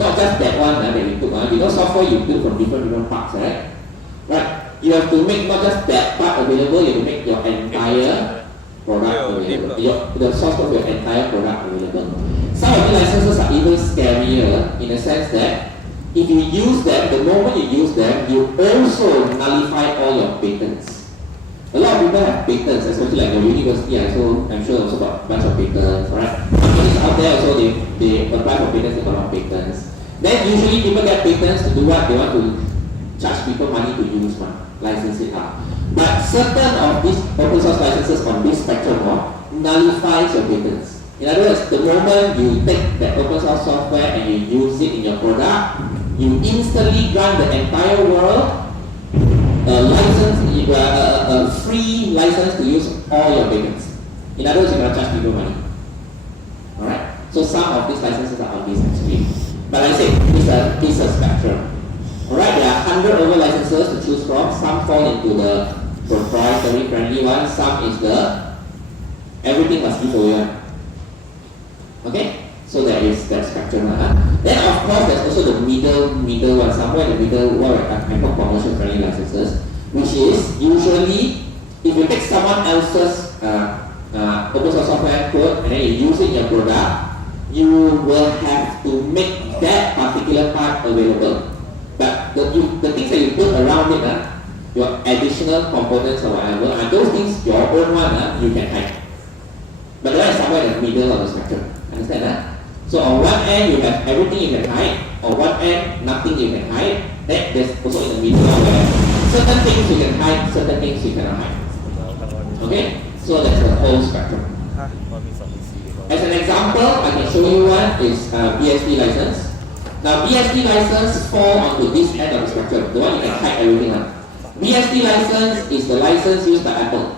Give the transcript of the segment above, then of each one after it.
Not just that one that you took. You know, software you build from different parts, right? Right. You have to make not just that part available. You have to make your entire product available. The source code of your entire product available. Some of the licenses are even scarier in the sense that if you use them, the moment you use them, you also nullify all your patents. A lot of people have patents, especially like the university. I'm sure also got a bunch of patents, right? Companies out there also they apply for patents, they got a lot of patents. Then usually people get patents to do what? They want to charge people money to use one, license it out. But certain of these open source licenses on this spectrum nullifies your patents. In other words, the moment you take that open source software and you use it in your product, you instantly grant the entire world a license, a free license to use all your patents. In other words, you cannot charge people money. Alright? So some of these licenses are on this extreme. But like I said, it's a spectrum. Alright, there are 100 over licenses to choose from. Some fall into the proprietary friendly one, some is the everything must give away one. Okay? So there is that spectrum. Then of course there's also the middle one, somewhere in the middle what I call commercial friendly licenses, which is usually if you take someone else's open source software code and then you use it in your product, you will have to make that particular part available. But the things that you put around it, your additional components or whatever, those things, your own one, you can hide. But that is somewhere in the middle of the spectrum. Understand that? So on one end you have everything you can hide, on one end nothing you can hide. Then there's also in the middle where certain things you can hide, certain things you cannot hide. Okay? So that's the whole spectrum. As an example, I can show you one is BSD license. Now BSD license fall onto this end of the spectrum, the one you can hide everything on. BSD license is the license used by Apple.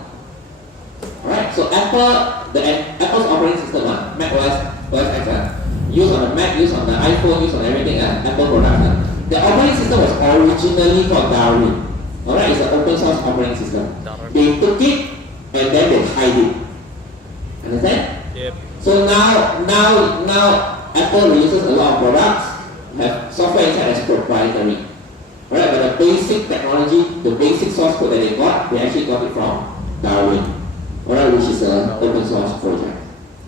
Alright, so Apple's operating system, Mac OS X, used on the Mac, used on the iPhone, used on everything, Apple products. The operating system was originally called Darwin. Alright, it's an open source operating system. They took it and then they hide it. Understand? Yep. So now Apple releases a lot of products, have software inside as proprietary. Alright, but the basic technology, the basic source code that they actually got it from Darwin. Alright, which is an open source project.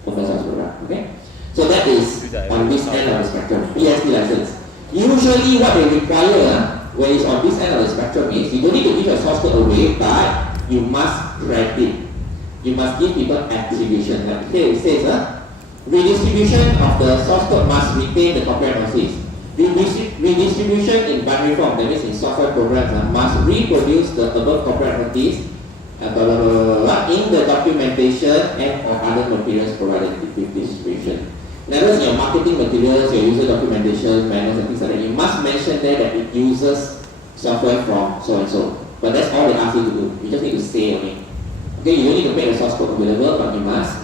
Open source product. Okay? So that is on this end of the spectrum, BSD license. Usually what they require when it's on this end of the spectrum is you don't need to give your source code away, but you must credit. You must give people attribution. Like here it says, redistribution of the source code must retain the copyright notice. Redistribution in binary form, that means in software programs, must reproduce the above copyright notice in the documentation and or other materials provided with distribution. In other words, your marketing materials, your user documentation, manuals and things like that, you must mention there that it uses software from so and so. But that's all they ask you to do. You just need to say only. Okay, you don't need to make the source code available, but you must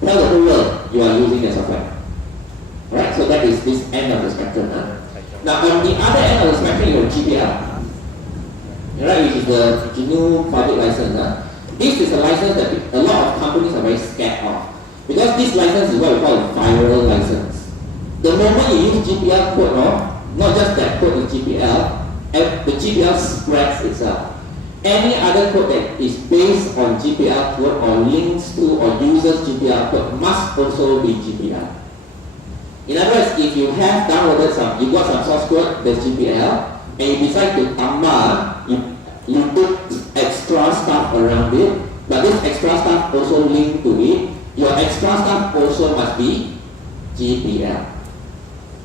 tell the whole world you are using the software. Alright, so that is this end of the spectrum. Now on the other end of the spectrum, you have GPL. Alright, which is the GNU public license. This is a license that a lot of companies are very scared of. Because this license is what we call a viral license. The moment you use GPL code, not just that code in GPL, the GPL spreads itself. Any other code that is based on GPL code or links to or uses GPL code must also be GPL. In other words, if you have downloaded you got some source code that's GPL, and you decide to tambah, you put extra stuff around it, but this extra stuff also linked to it. Your extra stuff also must be GPL.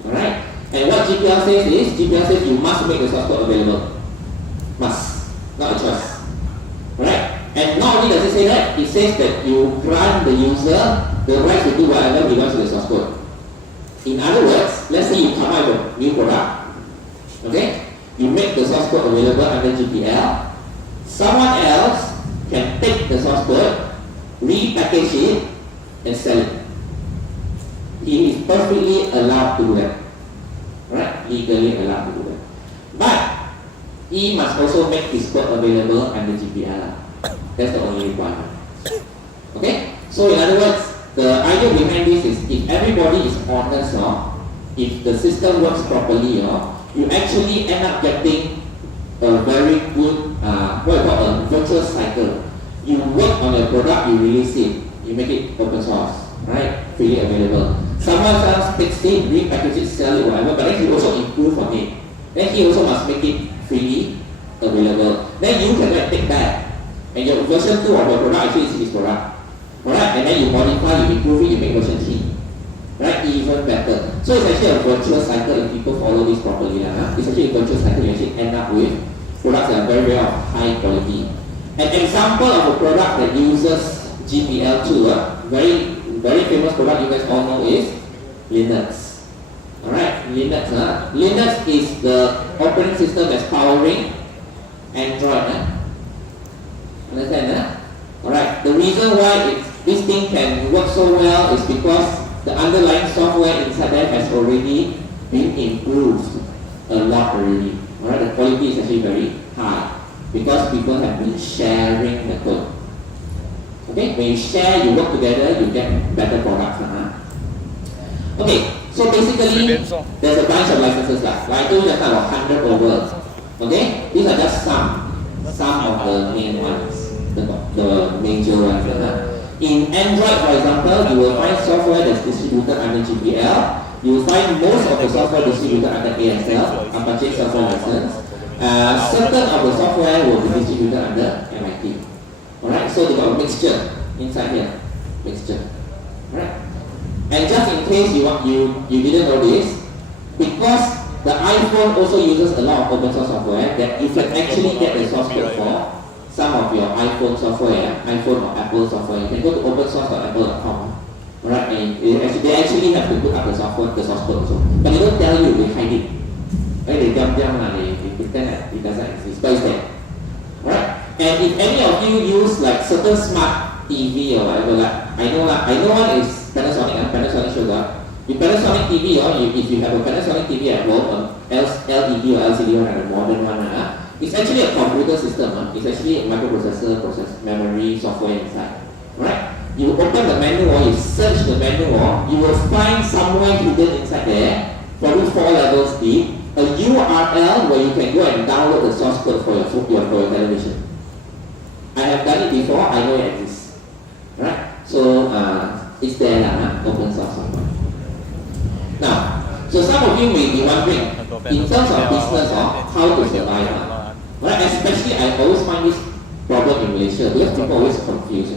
Alright? And what GPL says is, GPL says you must make the source code available. Must. Not a choice. Alright? And not only does it say that, it says that you grant the user the right to do whatever he wants with the source code. In other words, let's say you come out with a new product. Okay? You make the source code available under GPL. Someone else can take the source code, repackage it, and sell it. He is perfectly allowed to do that. Right? Legally allowed to do that. But he must also make his code available under GPL. That's the only requirement. Okay? So in other words, the idea behind this is if everybody is honest, if the system works properly, you actually end up getting a very good, what you call a virtuous cycle. You work on your product, you release it, you make it open source, right? Freely available. Someone else takes it, repackage it, sell it, whatever, but then he also improve on it. Then he also must make it freely available. Then you can take that, and your version 2 of your product actually is his product. Alright, and then you modify, you improve it, you make version 3. Right, even better. So it's actually a virtuous cycle if people follow this properly. It's actually a virtuous cycle. You actually end up with products that are very, very of high quality. An example of a product that uses GPL2, very, very famous product you guys all know is Linux. Alright, Linux. Linux is the operating system that's powering Android. Understand? Alright, the reason why this thing can work so well is because the underlying software inside there has already been improved a lot already. Alright, the quality is actually very high because people have been sharing the code. Okay, when you share, you work together, you get better products. Okay, so basically, there's a bunch of licenses. Like I told you just now, 100 over. Okay, these are just some of the main ones, the major ones. In Android, for example, you will find software that's distributed under GPL. You will find most of the software distributed under ASL, Apache Software License. Certain of the software will be distributed under MIT. Alright, so they got a mixture inside here. Mixture. Alright. And just in case you didn't know this, because the iPhone also uses a lot of open source software that you can actually get the source code for some of your iPhone software, iPhone or Apple software. You can go to opensource.apple.com. Alright, and they actually have to put up the software, the source code also. But they don't tell you, they hide it. Right? They they pretend that it doesn't exist, but it's there. Alright? And if any of you use like certain smart TV or whatever, like I know one is Panasonic, Panasonic shows up. With Panasonic TV, if you have a Panasonic TV at home, LED or LCD one, a modern one, it's actually a computer system. It's actually a microprocessor, memory, software inside. Right? You open the manual, you search the manual, you will find somewhere hidden inside there, probably 4 levels deep, a URL where you can go and download the source code for your television. I have done it before, I know it exists. Right? So it's there, open source software. Now, so some of you may be wondering, in terms of business, how to survive. Right? Especially, I always find this problem in Malaysia because people always confused.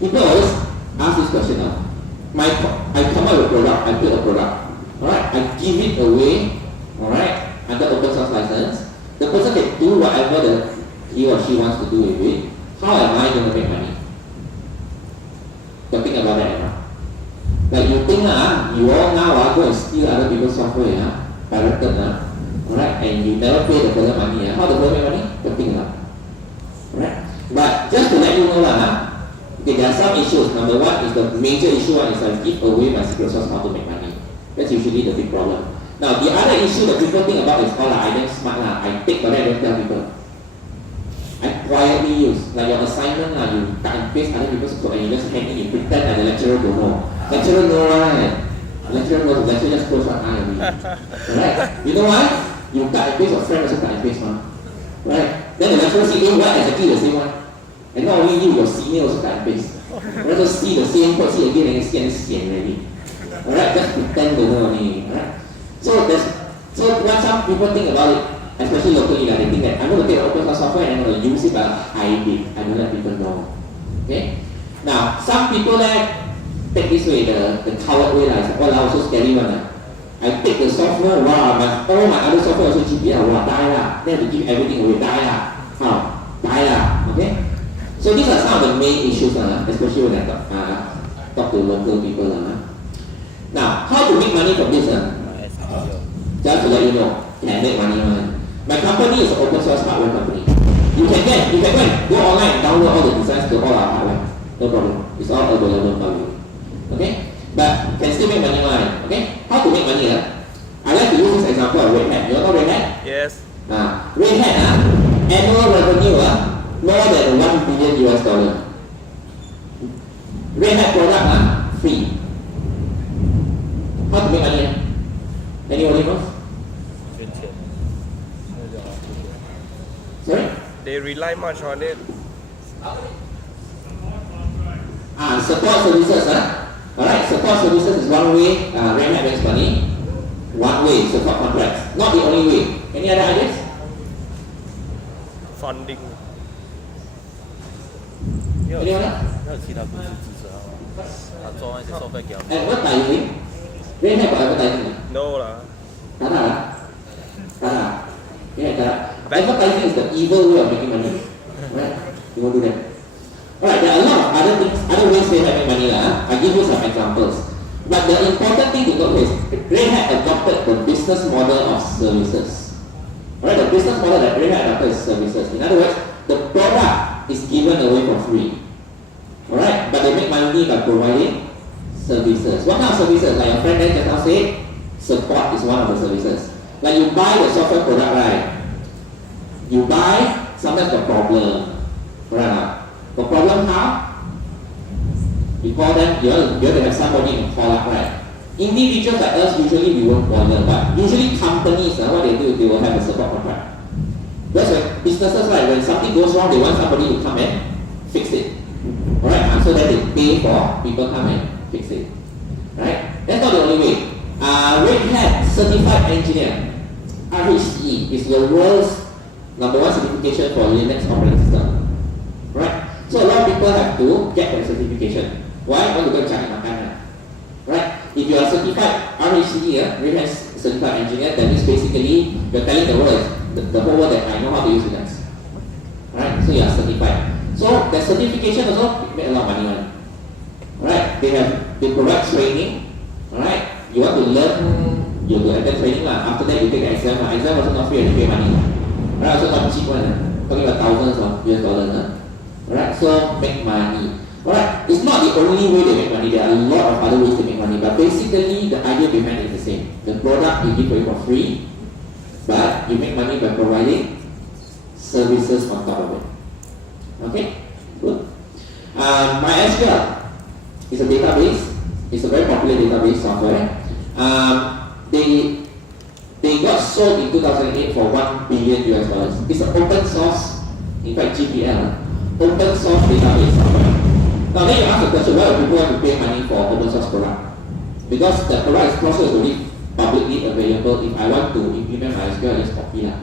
People always ask this question. I come up with a product, I build a product. Alright, I give it away, alright, under open source license. The person can do whatever he or she wants to do with it. How am I going to make money? So think about that. Like you think you all now go and steal other people's software, pirated, alright, and you never pay the person money. How the person make money? Think Alright? But just to let you know okay, there are some issues. Number one is the major issue is I give away my secret source how to make money. That's usually the big problem. Now the other issue that people think about is I am smart I take but I don't tell people. I quietly use. Like your assignment you cut and paste other people's code and you just hang it, you pretend that the lecturer don't know. Lecturer know, right? Lecturer knows, lecturer just close one eye and right? You know why? You cut and paste, your friend also cut and paste right? Then the lecturer see you write exactly the same one. And not only you, your senior also cut and paste. Right? Just see the same code, see again and see and sian already. Alright, just pretend to know only. Alright? So what some people think about it, especially locally, they think that I'm going to take open source software and I'm going to use it but hide it. I don't let people know. Okay? Now, some people take this way, the coward way, like, I was so scary one. I take the software, wow, all my other software also GPL, wow, die Then I have to give everything away, die How? Die okay? So these are some of the main issues, especially when I talk to local people. Now, how to make money from this? Just to let you know, can make money. My company is an open source hardware company. You can go online and download all the designs to all our hardware. No problem. It's all available for you. Okay? But you can still make money online. Okay? How to make money? I like to use this example of Red Hat. You know Red Hat? Yes. Red Hat, annual revenue more than $1 billion. Red Hat product free. How to make money? Anybody knows? 捐钱，那个叫什么 Sorry? They rely much on it. Support services. Alright, support services is one way Red Hat makes money. One way, support contracts. Not the only way. Any other ideas? Funding. Anyone else? 还有其他公司支持他吗？他做那些收费给他们。 Advertising. Red Hat got advertising. No 啦。 Tak ada. Yeah, tak. Advertising is the evil way of making money. Right? You won't do that. Alright, there are a lot of other things, other ways they make money lah. I give you some examples. But the important thing to note is Red Hat adopted the business model of services. Alright, the business model that Red Hat adopted is services. In other words, the product is given away for free. Alright, but they make money by providing services. What kind of services? Like your friend there just now said, support is one of the services. Like you buy the software product, right? You buy, sometimes got problem. Right? Got problem how? You call them, you have to have somebody to call up, right? Individuals like us, usually we won't bother, but usually companies, what they do, they will have a support contract. Because when businesses, right, when something goes wrong, they want somebody to come and fix it. Alright, so that they pay for people come and fix it. Right? That's not the only way. Red Hat Certified Engineer, RHCE, is the world's #1 certification for Linux operating system. Right? So a lot of people have to get that certification. Why? Want to go cari makan. Right? If you are certified RHCE, Red Hat Certified Engineer, that means basically you're telling the world, the whole world that I know how to use Linux. Right? So you are certified. So the certification also make a lot of money on. Right? They provide training. Right? You want to learn, you do attend training lah. After that you take the exam. Exam also not free, you pay money. Right? Also not cheap one. Talking about thousands of US dollars. Alright, so make money. Alright, it's not the only way they make money. There are a lot of other ways to make money, but basically the idea behind it is the same. The product you give away for free, but you make money by providing services on top of it. Okay, good. MySQL is a database. It's a very popular database software. They got sold in 2008 for $1 billion US dollars. It's an open source, in fact GPL. Open source database software. Now then you ask the question, why do people want to pay money for open source product? Because the product is also already publicly available. If I want to implement MySQL, I just copy lah.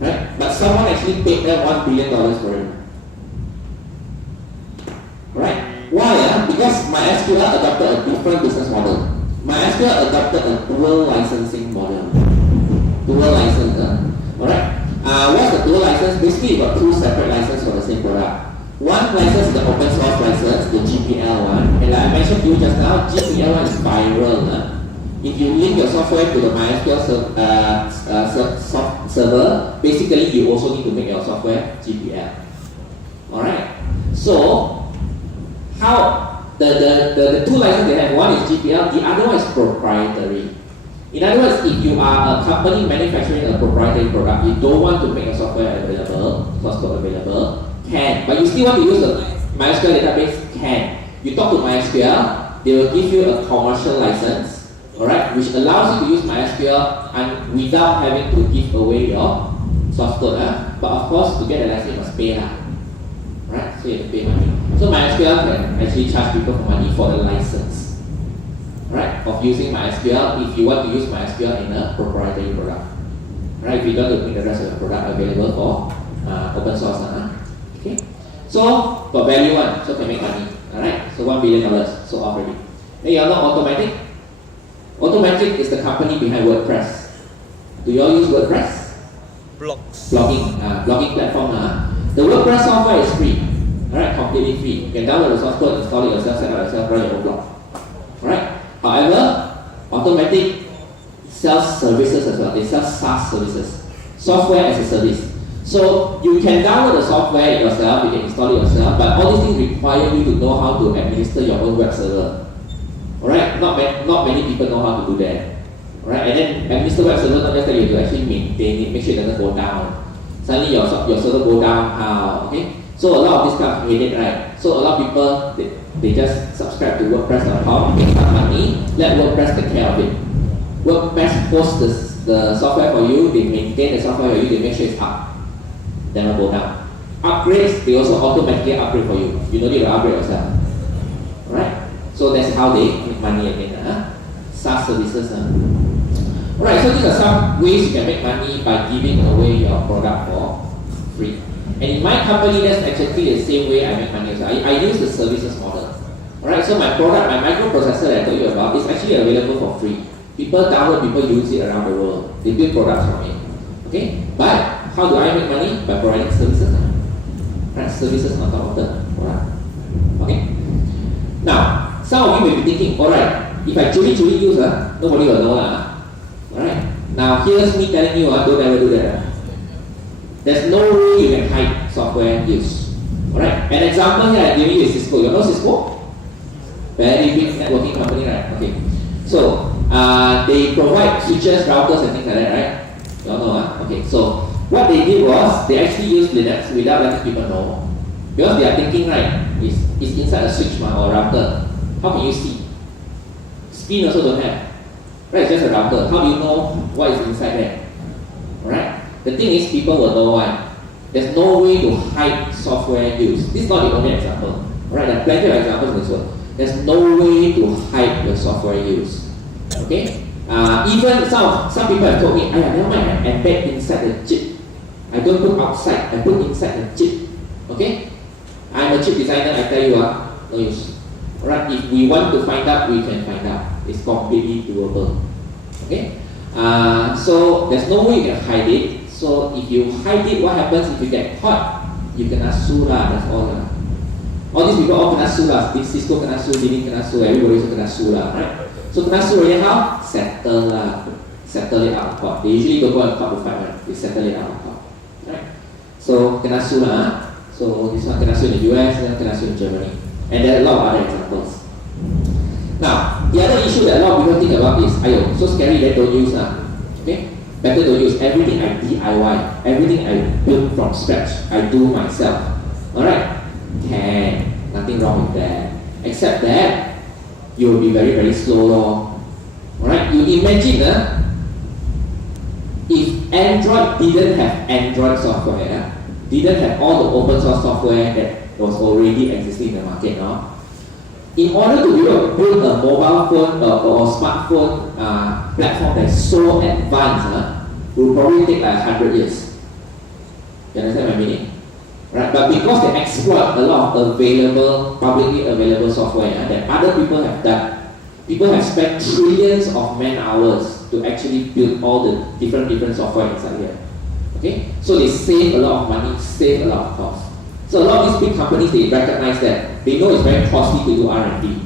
Right? But someone actually paid them $1 billion for it. Right? Why? Because MySQL adopted a different business model. MySQL adopted a dual licensing model. Dual license. Alright? What's the dual license? Basically, you got two separate licenses for the same product. One license is the open source license, the GPL one. And like I mentioned to you just now, GPL one is viral. If you link your software to the MySQL server, basically you also need to make your software GPL. Alright? So, how the two licenses they have, one is GPL, the other one is proprietary. In other words, if you are a company manufacturing a proprietary product, you don't want to make your software available, source code available, can. But you still want to use the MySQL database, can. You talk to MySQL, they will give you a commercial license, alright, which allows you to use MySQL and without having to give away your source code. But of course, to get the license, you must pay. Right? So you have to pay money. So MySQL can actually charge people for money for the license. Right, of using MySQL if you want to use MySQL in a proprietary product. Right, if you don't want to make the rest of the product available for open source. Okay, so for value one, so can make money. Alright, so $1 billion, so off already. Then you all know Automatic. Automatic is the company behind WordPress. Do you all use WordPress? Blogging platform. The WordPress software is free. Alright, completely free. You can download the source code, install it yourself, set up yourself, run your own blog. Alright. However, Automatic sells services as well. They sell SaaS services, software as a service. So you can download the software yourself, you can install it yourself, but all these things require you to know how to administer your own web server. Alright, not many people know how to do that. Alright, and then administer web server, not just that you have to actually maintain it, make sure it doesn't go down. Suddenly your server go down, how? Okay? So a lot of this stuff hate it, right? So a lot of people they just subscribe to WordPress.com, get some money, let WordPress take care of it. WordPress hosts the software for you, they maintain the software for you, they make sure it's up, never go down. Upgrades, they also automatically upgrade for you. You don't need to upgrade yourself. Alright? So that's how they make money again. SaaS services. Alright, so these are some ways you can make money by giving away your product for free. And in my company, that's actually the same way I make money. So I use the services model. Alright, so my product, my microprocessor that I told you about, is actually available for free. People download, people use it around the world. They build products from it. Okay? But how do I make money? By providing services. Right? Services on top of the product. Okay? Now, some of you may be thinking, alright, if I truly use, nobody will know. Alright? Now, here's me telling you, don't ever do that. There's no way you can hide software use. Alright? An example here I'm giving you is Cisco. You know Cisco? Very big networking company, right? Okay. So, they provide switches, routers, and things like that, right? You all know, Okay. So, what they did was, they actually used Linux without letting people know. Because they are thinking, right, it's inside a switch or a router. How can you see? Screen also don't have. Right, it's just a router. How do you know what is inside there? Alright? The thing is, people will know why. There's no way to hide software use. This is not the only example. Alright, there are plenty of examples in this world. There's no way to hide your software use. Okay? Even some people have told me, never mind, I embed inside the chip. I don't put outside, I put inside the chip. Okay? I'm a chip designer, I tell you, no use. Alright, if we want to find out, we can find out. It's completely doable. Okay? So there's no way you can hide it. So if you hide it, what happens if you get caught? You kena sue lah, that's all lah. All these people all kena sue lah. Cisco kena sue, Dini kena sue, everybody also kena sue lah, right? So kena sue already how? Settle lah. Settle it out of court. They usually don't go to court to fight, right? They settle it out of court. Right? So kena sue lah. So this one kena sue in the US, and kena sue in Germany. And there are a lot of other examples. Now, the other issue that a lot of people think about is, so scary that don't use okay? Better don't use. Everything I DIY, everything I build from scratch, I do myself. Alright? Nothing wrong with that. Except that, you will be very, very slow. Alright? You imagine, if Android didn't have Android software, didn't have all the open source software that was already existing in the market, in order to be able to build a mobile phone or smartphone platform that's so advanced, will probably take like 100 years. You understand my meaning? Right? But because they exploit a lot of publicly available software that other people have done, people have spent trillions of man hours to actually build all the different software inside here. Okay? So they save a lot of money, save a lot of cost. So a lot of these big companies, they recognize that. They know it's very costly to do R&D,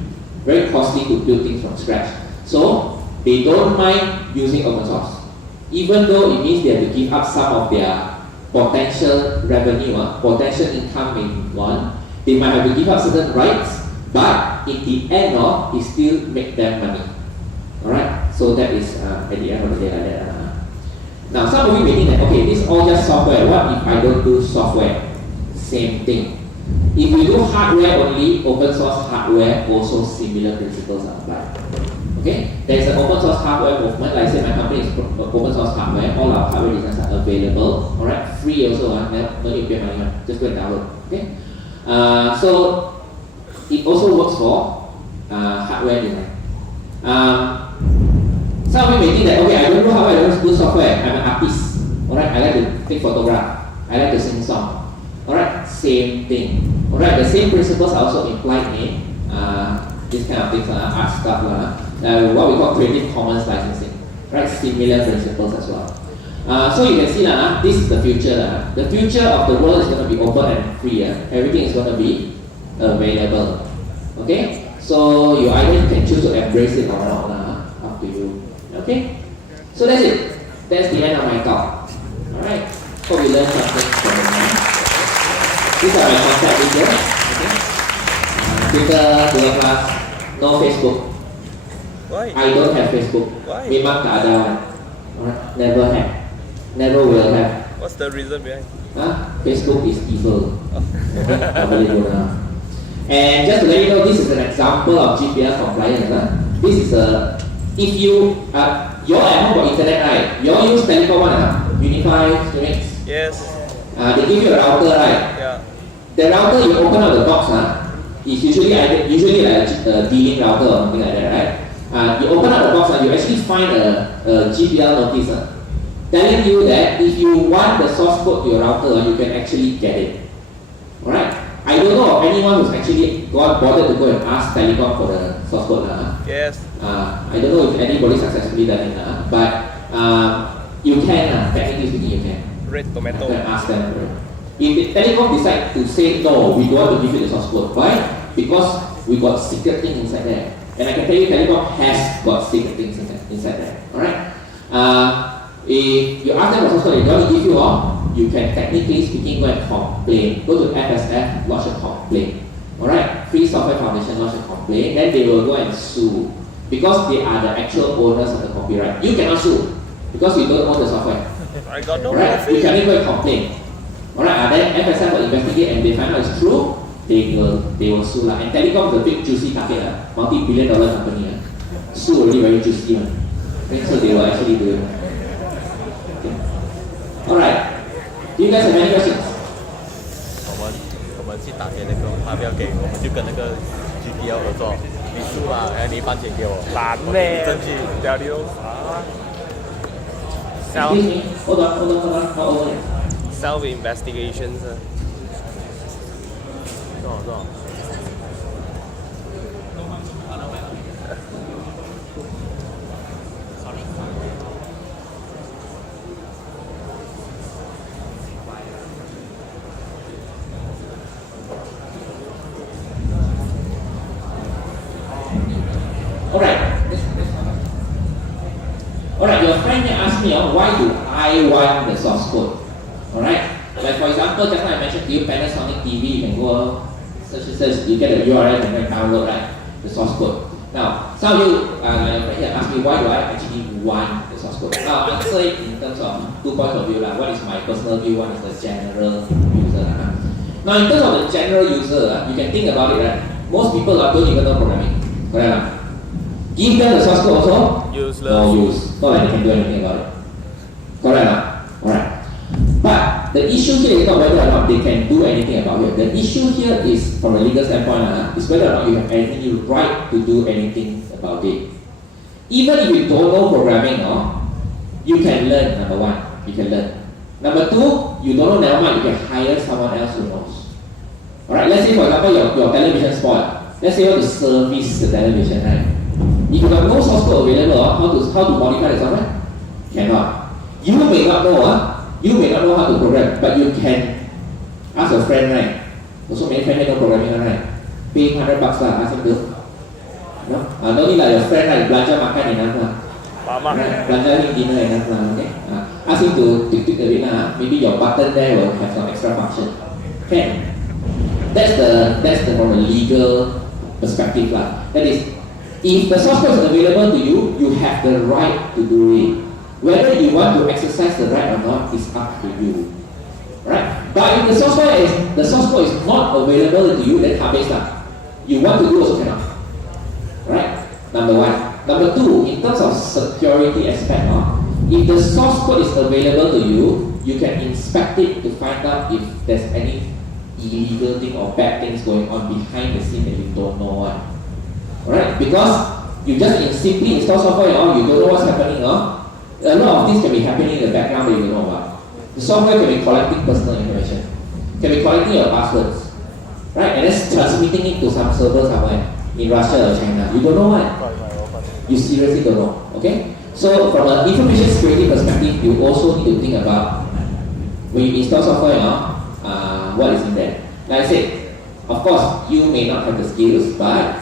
very costly to build things from scratch. So they don't mind using open source. Even though it means they have to give up some of their potential revenue, potential income in one, they might have to give up certain rights, but in the end, it still make them money. Alright? So that is at the end of the day like that. Now some of you may think that, okay, this is all just software. What if I don't do software? Same thing. If we do hardware only, open source hardware, also similar principles apply. Okay? There is an open source hardware movement. Like I said, my company is open source hardware. All our hardware designs are available. Alright? Free also. No need to pay money. Just go and download. Okay? So it also works for hardware design. Some of you may think that, okay, I don't know hardware, I don't do software. I'm an artist. Alright? I like to take photograph. I like to sing song. Alright, same thing. Alright, the same principles are also implied in this kind of things, art stuff, what we call Creative Commons licensing. Right, similar principles as well. So you can see this is the future. The future of the world is going to be open and free. Everything is going to be available. Okay, so you either can choose to embrace it or not. Up to you. Okay, so that's it. That's the end of my talk. Alright, hope you learned something from it. These are my contact details. Okay. Twitter, Google Plus, no Facebook. Why? I don't have Facebook. Why? Memang tak ada one. Alright, never have. Never will have. What's the reason behind? Facebook is evil. Tak boleh guna. And just to let you know, this is an example of GDPR compliance. This is a, if you You all at home got internet, right? You all use telecom one, Unify, Unix. Yes. They give you a router, right? Yeah. The router, you open up the box, it's usually like a D-Link router or something like that, right? You open up the box, you actually find a GPL notice telling you that if you want the source code to your router, you can actually get it. Alright? I don't know of anyone who's actually bothered to go and ask Telecom for the source code. Yes. I don't know if anybody successfully done it, but you can, technically speaking, you can. Red tomato. You can ask them for it. If the Telecom decide to say no, we don't want to give you the source code. Why? Because we got secret things inside there. And I can tell you Telecom has got secret things inside there. Alright? If you ask them for source code, they don't give you all, you can technically speaking go and complain. Go to FSF, lodge a complaint. Alright? Free Software Foundation lodge a complaint, then they will go and sue. Because they are the actual owners of the copyright. You cannot sue because you don't own the software. I got no Right? coffee. You can go and complain. Alright, then FSF will investigate and they find out it's true, they will sue. And Telecom is a big juicy target, multi-billion-dollar company. Sue already very juicy. So they will actually do it. Okay. Alright. Do you guys have any questions? 我们去打给那个，他不要给，我们就跟那个 GPL 合作，你输了，然后你翻钱给我，难我呢证据交流。 Excuse me. Hold on. How old are you? Self investigations. 多少？ Alright, your friend here asked me, why do I want the source code? Alright? Like for example, just now I mentioned to you Panasonic TV, you can go search, you get a URL and then download, right? The source code. Now, some of you, my friend here asked me, why do I actually want the source code? Now, I'll answer it in terms of 2 points of view. One is my personal view, one is the general user. Now, in terms of the general user, you can think about it, right? Most people don't even know programming. Correct? Give them the source code also, Useless. no use. Not like they can do anything about it. Correct? Alright. But the issue here is not whether or not they can do anything about it. The issue here is, from a legal standpoint, is whether or not you have any right to do anything about it. Even if you don't know programming, you can learn, number one. You can learn. Number two, you don't know, never mind, you can hire someone else who knows. Alright, let's say for example your television spoiled. Let's say you want to service the television, right? If you have no source code available, how to modify the software? Cannot. You may not know, how to program, but you can ask a friend, right? Also many friends know programming, right? Pay $100 ask him to. No? No need like your friend, right? Belanja makan enough. Right? Belanja him dinner enough, okay? Ask him to tick the bit, maybe your button there will have some extra function. Can. That's the from a legal perspective. That is, if the source code is available to you, you have the right to do it. Whether you want to exercise the right or not is up to you. Right? But if the source code is not available to you, then habis lah. You want to do also cannot. Right? Number one. Number two, in terms of security aspect, if the source code is available to you, you can inspect it to find out if there's any illegal thing or bad things going on behind the scene that you don't know. Alright? Because you just simply install software, you don't know what's happening. A lot of things can be happening in the background that you don't know about. The software can be collecting personal information, can be collecting your passwords, right? And then transmitting it to some server somewhere in Russia or China. You don't know what? You seriously don't know. Okay? So from an information security perspective, you also need to think about when you install software, what is in there. Like I said, of course, you may not have the skills, but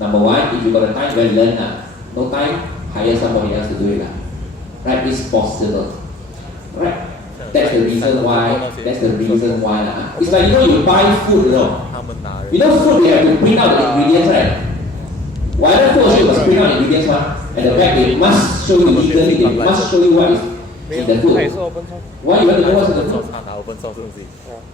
number one, if you got the time, well learn. No time, hire somebody else to do it. Right? It's possible. Right? That's the reason why. It's like, you buy food, You know food, they have to print out the ingredients, right? Whatever food you must print out the ingredients, At the back, they must show you legally, they must show you what is in the food. Why you want to know what's in the food?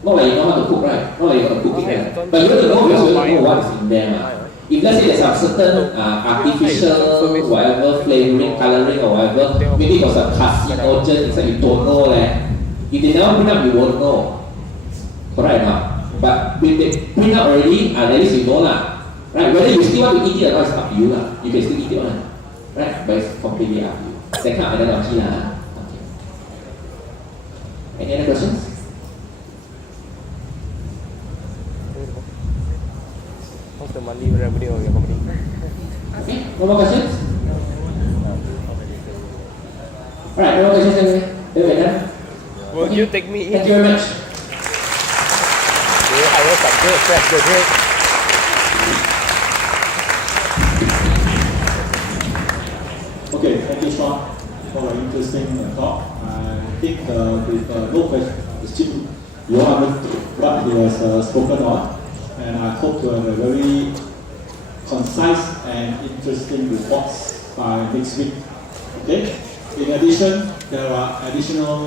Not like you know how to cook, right? Not like you want to cook it, right? But you want to know because you want to know what is in there. if let's say there's some certain artificial whatever flavoring, coloring or whatever, maybe got some carcinogen inside, you don't know If they never print up, you won't know. Correct or not? But when they print out already, at least you know Right? Whether you still want to eat it or not, it's up to you You can still eat it Right? But it's completely up to you. That kind of analogy Okay. Any other questions? What's the monthly revenue of your company? Okay, no more questions? Alright, no more questions anyway. We're done. Will you take me in? Thank you very much. I will submit that's the great. Okay, thank you, Sean, for an interesting talk. I think with no question, you all understood what he has spoken on, and I hope to have a very concise and interesting reports by next week. Okay. In addition, there are additional